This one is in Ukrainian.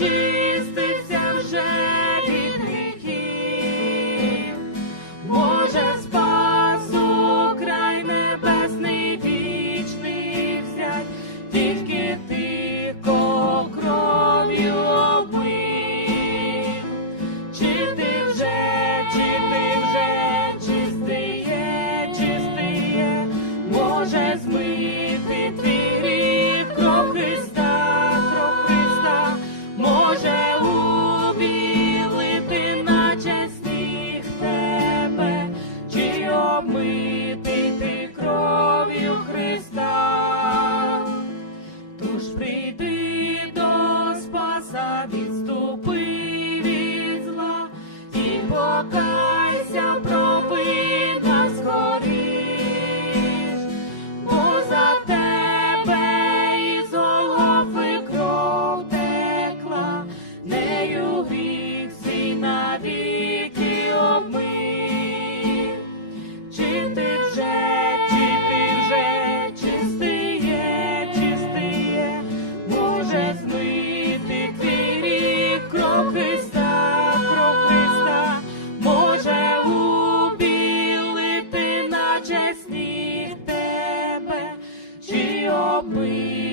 watching. ж прийти до спаса, відступи від зла і покайся, провина скоріш, бо за тебе із голови кров текла, нею гріх свій навіки. breathe.